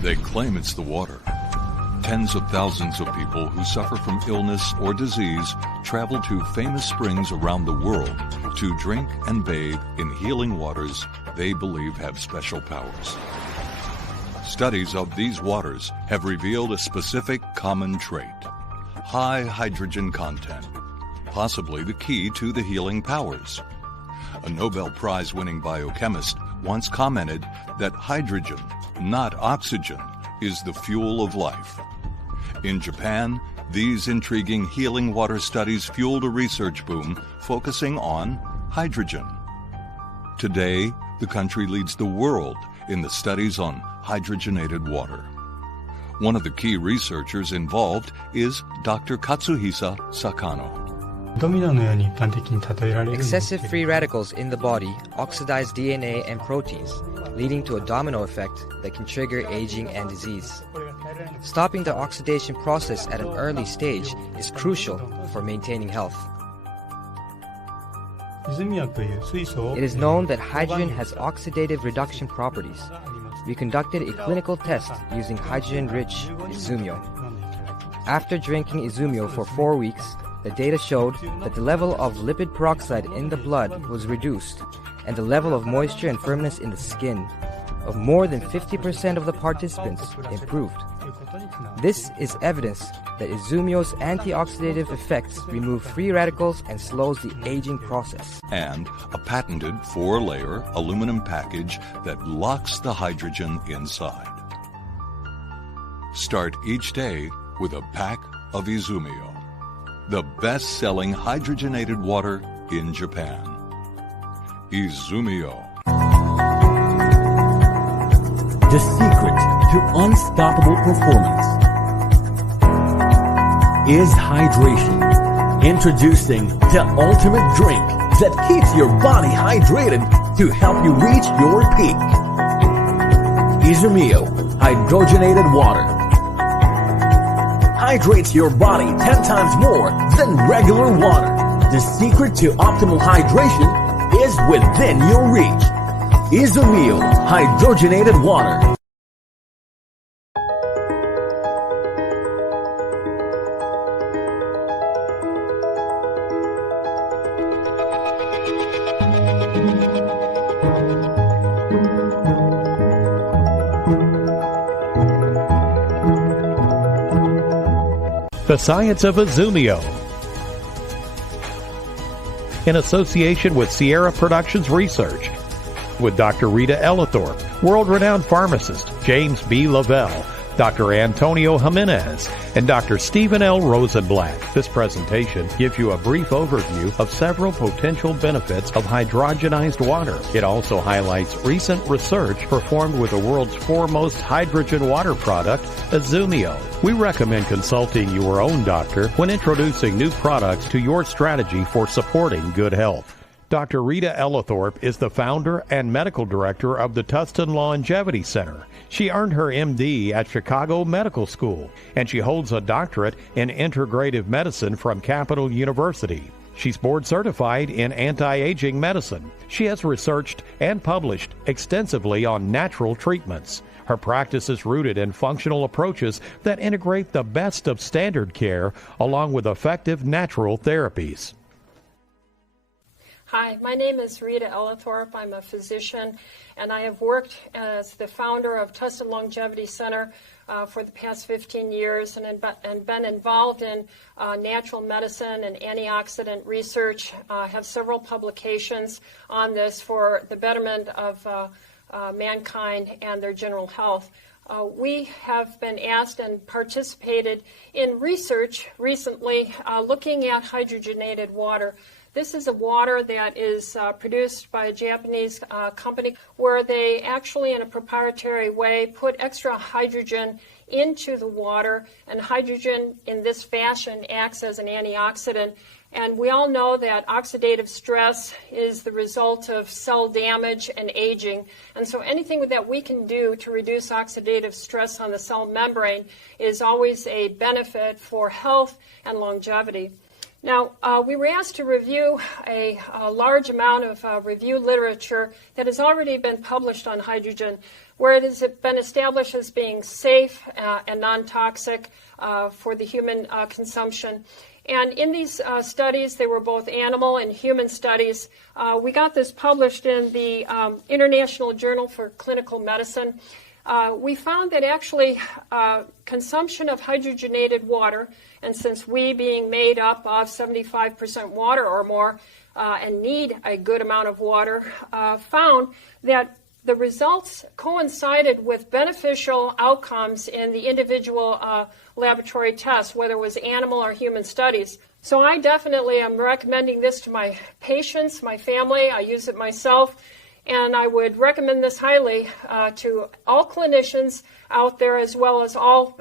They claim it's the water. Tens of thousands of people who suffer from illness or disease travel to famous springs around the world to drink and bathe in healing waters they believe have special powers. Studies of these waters have revealed a specific common trait: high hydrogen content, possibly the key to the healing powers. A Nobel Prize-winning biochemist once commented that hydrogen, not oxygen, is the fuel of life. In Japan, these intriguing healing water studies fueled a research boom focusing on hydrogen. Today, the country leads the world in the studies on hydrogenated water. One of the key researchers involved is Dr. Katsuhisa Sakano. Excessive free radicals in the body oxidize DNA and proteins, leading to a domino effect that can trigger aging and disease. Stopping the oxidation process at an early stage is crucial for maintaining health. It is known that hydrogen has oxidative reduction properties. We conducted a clinical test using hydrogen-rich Izumio. After drinking Izumio for 4 weeks, the data showed that the level of lipid peroxide in the blood was reduced, and the level of moisture and firmness in the skin of more than 50% of the participants improved. This is evidence that Izumio's antioxidative effects remove free radicals and slows the aging process. And a patented 4-layer aluminum package that locks the hydrogen inside. Start each day with a pack of Izumio, the best-selling hydrogenated water in Japan. Izumio. The secret to unstoppable performance is hydration. Introducing the ultimate drink that keeps your body hydrated to help you reach your peak. Izumio hydrogenated water hydrates your body 10 times more than regular water. The secret to optimal hydration is within your reach. Izumio hydrogenated water. The Science of Izumio, in association with Sierra Productions Research, with Dr. Rita Ellithorpe, world-renowned pharmacist James B. Lavelle, Dr. Antonio Jimenez, and Dr. Stephen L. Rosenblatt. This presentation gives you a brief overview of several potential benefits of hydrogenized water. It also highlights recent research performed with the world's foremost hydrogen water product, Izumio. We recommend consulting your own doctor when introducing new products to your strategy for supporting good health. Dr. Rita Ellithorpe is the founder and medical director of the Tustin Longevity Center. She earned her MD at Chicago Medical School, and she holds a doctorate in integrative medicine from Capital University. She's board certified in anti-aging medicine. She has researched and published extensively on natural treatments. Her practice is rooted in functional approaches that integrate the best of standard care along with effective natural therapies. Hi, my name is Rita Ellithorpe. I'm a physician, and I have worked as the founder of Tustin Longevity Center for the past 15 years and been involved in natural medicine and antioxidant research. I have several publications on this for the betterment of mankind and their general health. We have been asked and participated in research recently looking at hydrogenated water. This is a water that is produced by a Japanese company where they actually, in a proprietary way, put extra hydrogen into the water, and hydrogen in this fashion acts as an antioxidant. And we all know that oxidative stress is the result of cell damage and aging. And so anything that we can do to reduce oxidative stress on the cell membrane is always a benefit for health and longevity. Now, we were asked to review a large amount of review literature that has already been published on hydrogen, where it has been established as being safe and non-toxic for the human consumption. And in these studies, they were both animal and human studies. We got this published in the International Journal for Clinical Medicine. We found that actually consumption of hydrogenated water, and since we being made up of 75% water or more and need a good amount of water, found that the results coincided with beneficial outcomes in the individual laboratory tests, whether it was animal or human studies. So I definitely am recommending this to my patients, my family. I use it myself. And I would recommend this highly to all clinicians out there, as well as all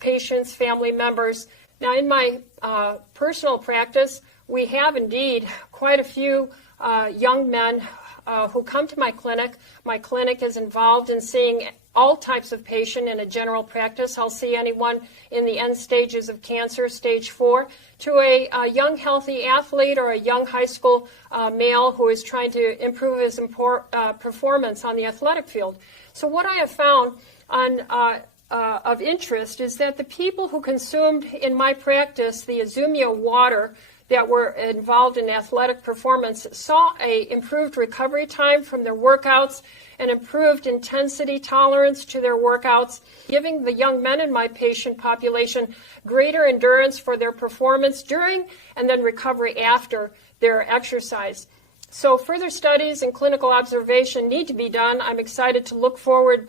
patients, family members. Now, in my personal practice, we have indeed quite a few young men who come to my clinic. My clinic is involved in seeing all types of patient in a general practice. I'll see anyone in the end stages of cancer, stage 4, to a young healthy athlete or a young high school male who is trying to improve his performance on the athletic field. So what I have found of interest is that the people who consumed in my practice the Izumio water that were involved in athletic performance saw a improved recovery time from their workouts and improved intensity tolerance to their workouts, giving the young men in my patient population greater endurance for their performance during and then recovery after their exercise. So further studies and clinical observation need to be done. I'm excited to look forward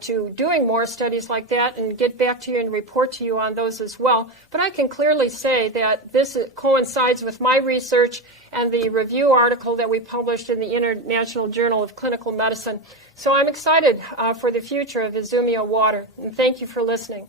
to doing more studies like that and get back to you and report to you on those as well. But I can clearly say that this coincides with my research and the review article that we published in the International Journal of Clinical Medicine. So I'm excited for the future of Izumio water. And thank you for listening.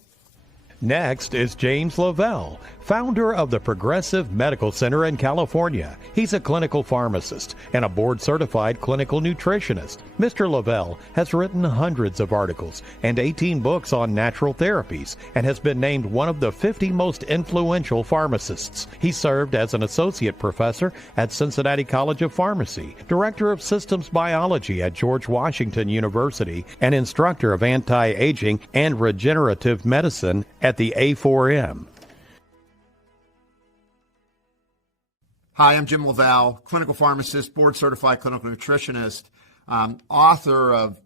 Next is James Lavelle, founder of the Progressive Medical Center in California. He's a clinical pharmacist and a board-certified clinical nutritionist. Mr. Lavelle has written hundreds of articles and 18 books on natural therapies and has been named one of the 50 most influential pharmacists. He served as an associate professor at Cincinnati College of Pharmacy, director of systems biology at George Washington University, and instructor of anti-aging and regenerative medicine at the A4M. Hi, I'm Jim Lavelle, clinical pharmacist, board-certified clinical nutritionist, author of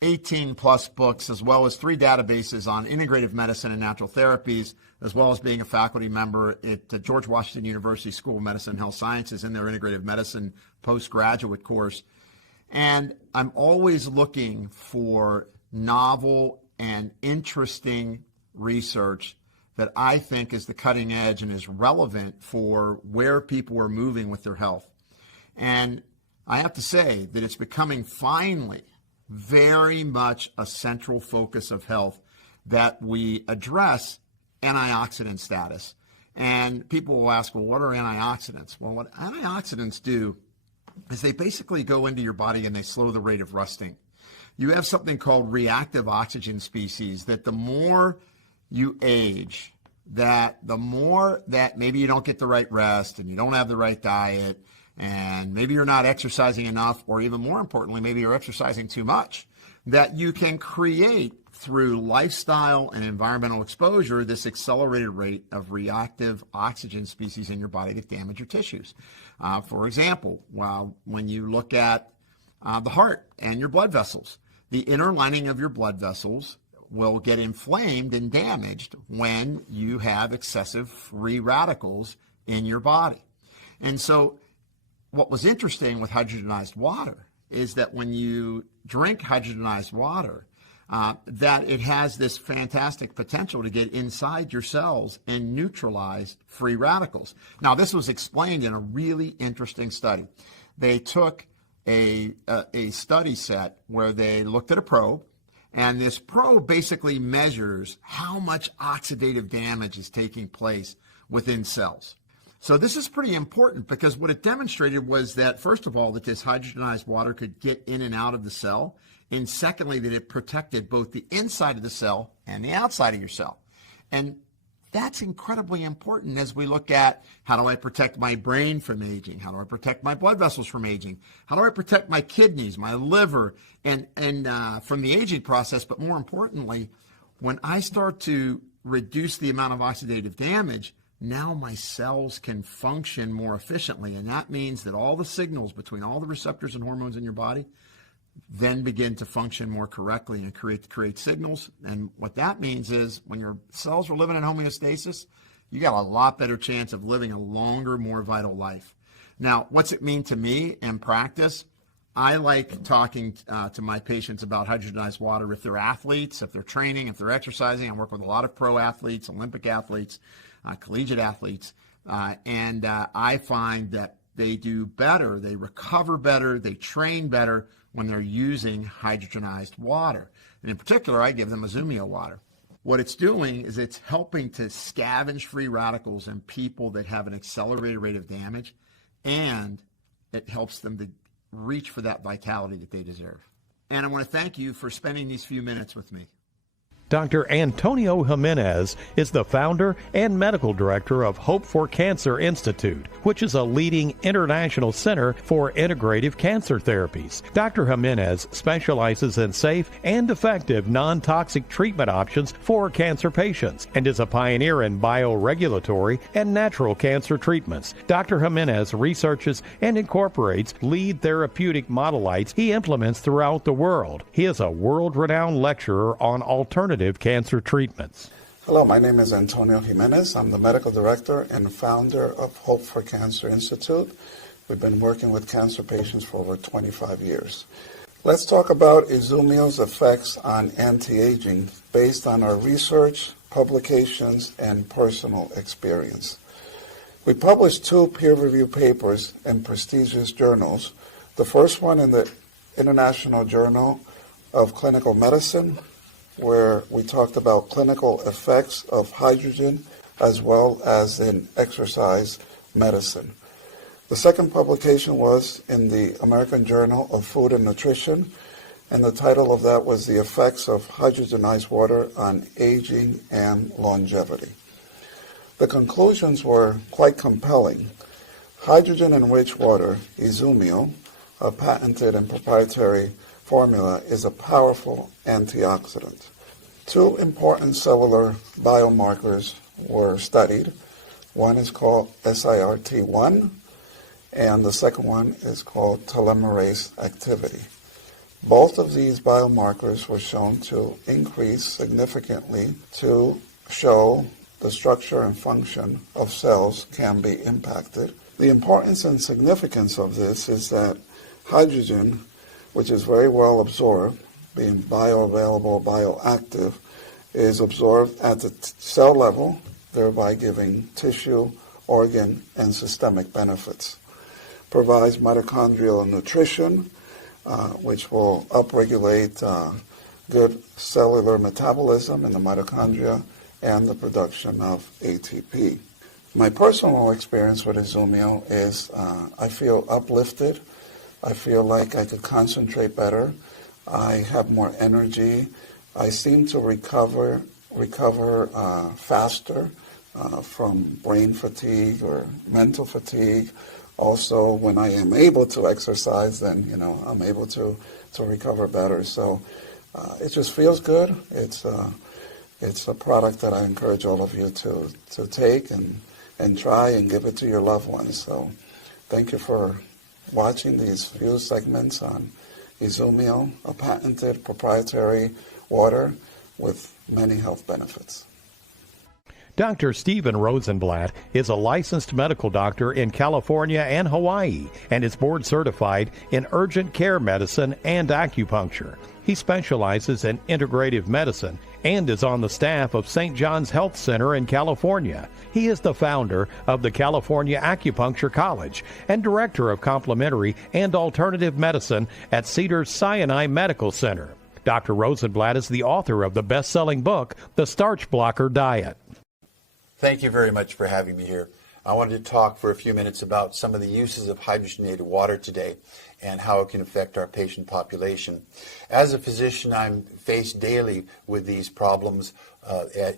18-plus books, as well as 3 databases on integrative medicine and natural therapies, as well as being a faculty member at the George Washington University School of Medicine and Health Sciences in their integrative medicine postgraduate course. And I'm always looking for novel and interesting research that I think is the cutting edge and is relevant for where people are moving with their health. And I have to say that it's becoming finally very much a central focus of health that we address antioxidant status. And people will ask, well, what are antioxidants? Well, what antioxidants do is they basically go into your body and they slow the rate of rusting. You have something called reactive oxygen species that the more you age, that the more that maybe you don't get the right rest and you don't have the right diet and maybe you're not exercising enough, or even more importantly, maybe you're exercising too much, that you can create through lifestyle and environmental exposure this accelerated rate of reactive oxygen species in your body that damage your tissues. For example, when you look at the heart and your blood vessels, the inner lining of your blood vessels will get inflamed and damaged when you have excessive free radicals in your body. And so what was interesting with hydrogenized water is that when you drink hydrogenized water, that it has this fantastic potential to get inside your cells and neutralize free radicals. Now, this was explained in a really interesting study. They took a study set where they looked at a probe, and this probe basically measures how much oxidative damage is taking place within cells. So this is pretty important because what it demonstrated was that, first of all, that this hydrogenized water could get in and out of the cell, and secondly, that it protected both the inside of the cell and the outside of your cell. And That's incredibly important as we look at how do I protect my brain from aging? How do I protect my blood vessels from aging? How do I protect my kidneys, my liver, and from the aging process? But more importantly, when I start to reduce the amount of oxidative damage, now my cells can function more efficiently. And that means that all the signals between all the receptors and hormones in your body then begin to function more correctly and create signals. And what that means is when your cells are living in homeostasis, you got a lot better chance of living a longer, more vital life. Now, what's it mean to me in practice? I like talking to my patients about hydrogenized water if they're athletes, if they're training, if they're exercising. I work with a lot of pro athletes, Olympic athletes, collegiate athletes, and I find that they do better, they recover better, they train better when they're using hydrogenized water. And in particular, I give them Izumio water. What it's doing is it's helping to scavenge free radicals in people that have an accelerated rate of damage, and it helps them to reach for that vitality that they deserve. And I want to thank you for spending these few minutes with me. Dr. Antonio Jimenez is the founder and medical director of Hope for Cancer Institute, which is a leading international center for integrative cancer therapies. Dr. Jimenez specializes in safe and effective non-toxic treatment options for cancer patients and is a pioneer in bioregulatory and natural cancer treatments. Dr. Jimenez researches and incorporates lead therapeutic modalites he implements throughout the world. He is a world-renowned lecturer on alternative cancer treatments. Hello, my name is Antonio Jimenez. I'm the medical director and founder of Hope for Cancer Institute. We've been working with cancer patients for over 25 years. Let's talk about Izumio's effects on anti-aging based on our research, publications, and personal experience. We published 2 peer-reviewed papers in prestigious journals. The first one in the International Journal of Clinical Medicine, where we talked about clinical effects of hydrogen as well as in exercise medicine. The second publication was in the American Journal of Food and Nutrition, and the title of that was The Effects of Hydrogenized Water on Aging and Longevity. The conclusions were quite compelling. Hydrogen-enriched water, Izumio, a patented and proprietary formula, is a powerful antioxidant. 2 important cellular biomarkers were studied. One is called SIRT1, and the second one is called telomerase activity. Both of these biomarkers were shown to increase significantly to show the structure and function of cells can be impacted. The importance and significance of this is that hydrogen, which is very well absorbed, being bioavailable, bioactive, is absorbed at the cell level, thereby giving tissue, organ, and systemic benefits. Provides mitochondrial nutrition, which will upregulate good cellular metabolism in the mitochondria and the production of ATP. My personal experience with Izumio is I feel uplifted. I feel like I could concentrate better. I have more energy. I seem to recover faster from brain fatigue or mental fatigue. Also, when I am able to exercise, then I'm able to recover better. So it just feels good. It's a product that I encourage all of you to take and try and give it to your loved ones. So thank you for watching these few segments on Izumio, a patented proprietary water with many health benefits. Dr. Stephen Rosenblatt is a licensed medical doctor in California and Hawaii and is board certified in urgent care medicine and acupuncture. He specializes in integrative medicine and is on the staff of St. John's Health Center in California. He is the founder of the California Acupuncture College and director of complementary and alternative medicine at Cedars-Sinai Medical Center. Dr. Rosenblatt is the author of the best-selling book, The Starch Blocker Diet. Thank you very much for having me here. I wanted to talk for a few minutes about some of the uses of hydrogenated water today and how it can affect our patient population. As a physician, I'm faced daily with these problems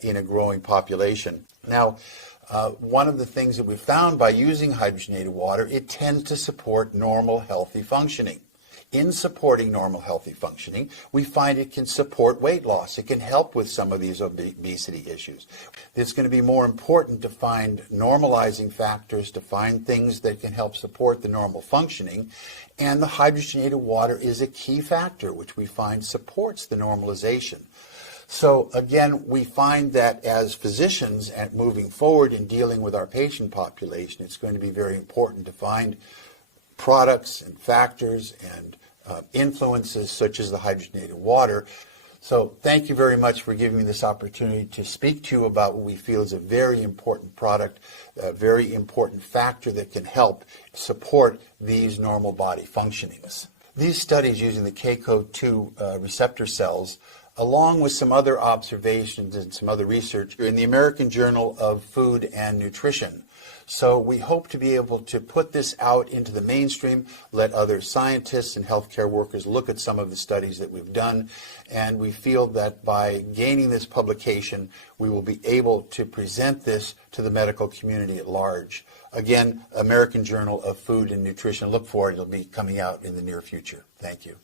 in a growing population. Now, one of the things that we've found by using hydrogenated water, it tends to support normal, healthy functioning. In supporting normal, healthy functioning, we find it can support weight loss. It can help with some of these obesity issues. It's going to be more important to find normalizing factors, to find things that can help support the normal functioning. And the hydrogenated water is a key factor, which we find supports the normalization. So again, we find that as physicians and moving forward in dealing with our patient population, it's going to be very important to find products and factors and influences such as the hydrogenated water. So thank you very much for giving me this opportunity to speak to you about what we feel is a very important product, a very important factor that can help support these normal body functionings. These studies using the KCO2 receptor cells, along with some other observations and some other research, are in the American Journal of Food and Nutrition. So we hope to be able to put this out into the mainstream, let other scientists and healthcare workers look at some of the studies that we've done, and we feel that by gaining this publication, we will be able to present this to the medical community at large. Again, American Journal of Food and Nutrition. Look for it. It'll be coming out in the near future. Thank you.